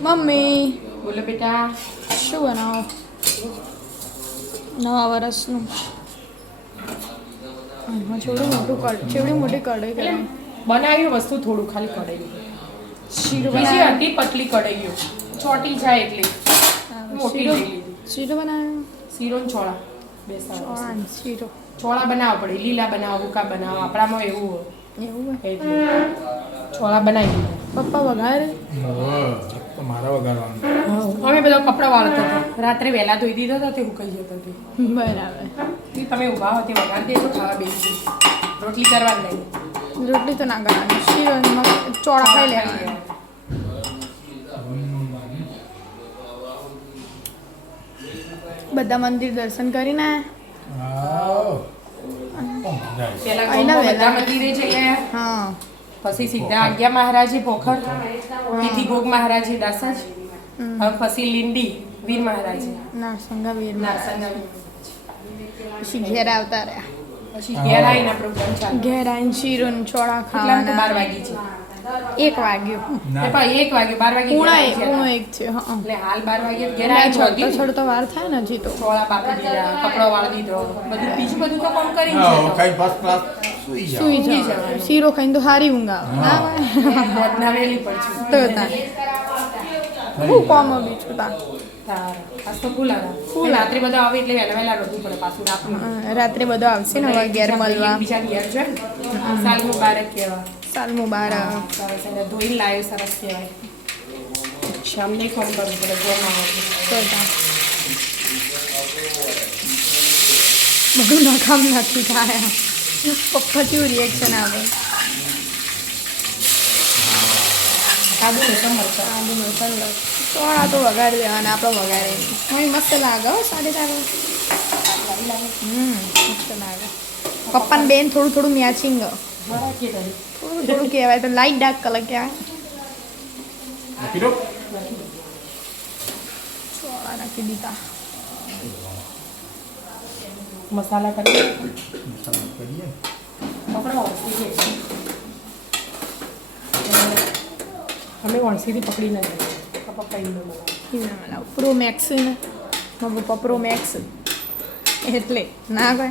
Mummy. બોલો બેટા. શું બનાવો? નવા વર્ષનું છેવડું મોટું કડ છેવડી મોટી કઢાઈ કરી બનાવ્યું વસ્તુ થોડું ખાલી કઢાઈ. શીરો બીજી હતી પતલી કઢાઈઓ ચોટી જાય એટલે. મોટી શીરો બનાવ્યો? શીરો ને બેસતા ચોળા શીરો. ચોળા બનાવવા પડે. લીલા બનાવો ભૂકા બનાવો. આપણામાં એવું હોય. એવું ચોળા બનાવી દીધા. પપ્પા વઘારે? મારા વઘારવાનું. અમે બધા કપડા વાળતા હતા. રાત્રે વહેલા ધોઈ દીધા હતા તે હુકાઈ જતો હતી. બરાબર. તમે ઊભા હો તે વગાડી દેજો ખાવા બેસી રોટલી કરવા જ નહીં. રોટલી તો ના કરવાની. શિવનમાં ચોળા ખાઈ લેવાના. બધા મંદિર દર્શન કરીને આયા? પેલા અહીંના બધા મંદિરે જઈ આયા હા. પછી સીધા આજ્ઞા મહારાજે પોખર વિધિ ભોગ મહારાજે દાસાજ હવે પછી લીંડી વીર મહારાજે. નારસંગા વીર નારસંગા પછી ઘેર આવતા રહ્યા. પછી ઘેર આવીને પ્રોગ્રામ ચાલુ. ઘેર આવીને શીરો ને ચોળા કેટલા તો બાર વાગી છે. એક વાગ્યો. પણ એક વાગ્યો બાર વાગે પૂણા એક પૂણો એક છે એટલે હાલ બાર વાગે ઘેર આવી છોડતો વાગી વાર થાય ને હજી તો. ચોળા બાપી દીધા કપડો વાળ દીધો બધું બીજું બધું તો કામ કરી છે કઈ ફર્સ્ટ ક્લાસ સુઈ જાવ શીરો ખાઈને તો હારી ઊંઘ આવે ના આવે? મોજના વેલી પડશે તો તા હું કોમ બીજું તો ફૂલ આવ્યા ફૂલ ફૂલ રાત્રે બધા આવે એટલે વહેલા વહેલા રોટવું પડે પાછું રાખવું રાત્રે બધો આવશે ને હવે ઘેર મળવા. બીજા ઘેર છે સાલ મુબારક કહેવા. સાલ મુબારક. સરસ. એને ધોઈને લાવ્યો સરસ કહેવાય. શામને ફોન કરવું પડે બધું નકામ નથી થાય. પપ્પા કેવું રિએક્શન આવે. સાદું ને સમરતા આદુ મસાલો સોળા તો વગાડી દેવાના આપણે વગાડે. નહીં મસ્ત લાગે હો સાડી તારે. હમ મસ્ત લાગે. પપ્પાને બેન થોડું થોડું મેચિંગ થોડું કહેવાય તો લાઈટ ડાર્ક કલર કહેવાય નાખી દો ચોળા નાખી દીધા મસાલા કરી મસાલા કરીએ અમે વણસીથી પકડી ના જઈએ પપ્પા ઈનો બનાવે ના લાવ પ્રો મેક્સ ને મારા પપ્પા પ્રો મેક્સ એટલે ના કહે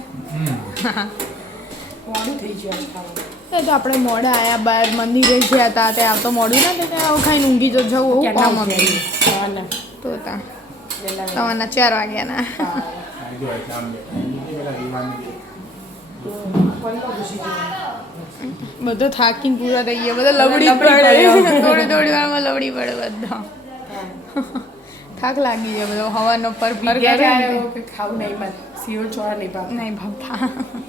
મોડું થઈ ગયું ખાવાનું. એ તો આપણે મોડા આયા બાર મંદિરે ગયા હતા તે આવતો મોડું ના થાય આવું ખાઈને ઊંઘી જો જવું એવું કામ હતું. તો તા. વહેલા. ચાર વાગ્યાના? બધો થાકીને પૂરા થઈ ગયા બધા લવડી લવડી પડે. થોડી થોડી વારમાં લવડી પડે બધા. થાક લાગી જાય બધો હવાનો પર પર ખાવું નહીં મને સીઓ ચોળા નહીં ભાવ નહીં ભાવતા.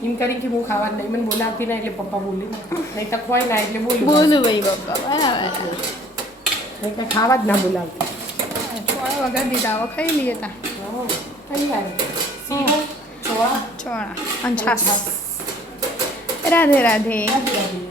એમ કરી કે હું ખાવા નહીં મને બોલાવતી ના એટલે પપ્પા બોલી. નહીં તો ખોય ના એટલે બોલું. બોલું ભાઈ પપ્પા બરાબર. નહીં તો ખાવા જ ના બોલાવતી. ચોળા વગર દીધા હવે ખાઈ લઈએ તા. ચોળા. ચોળા અને છાસ રાધે રાધે. રાધે રાધે.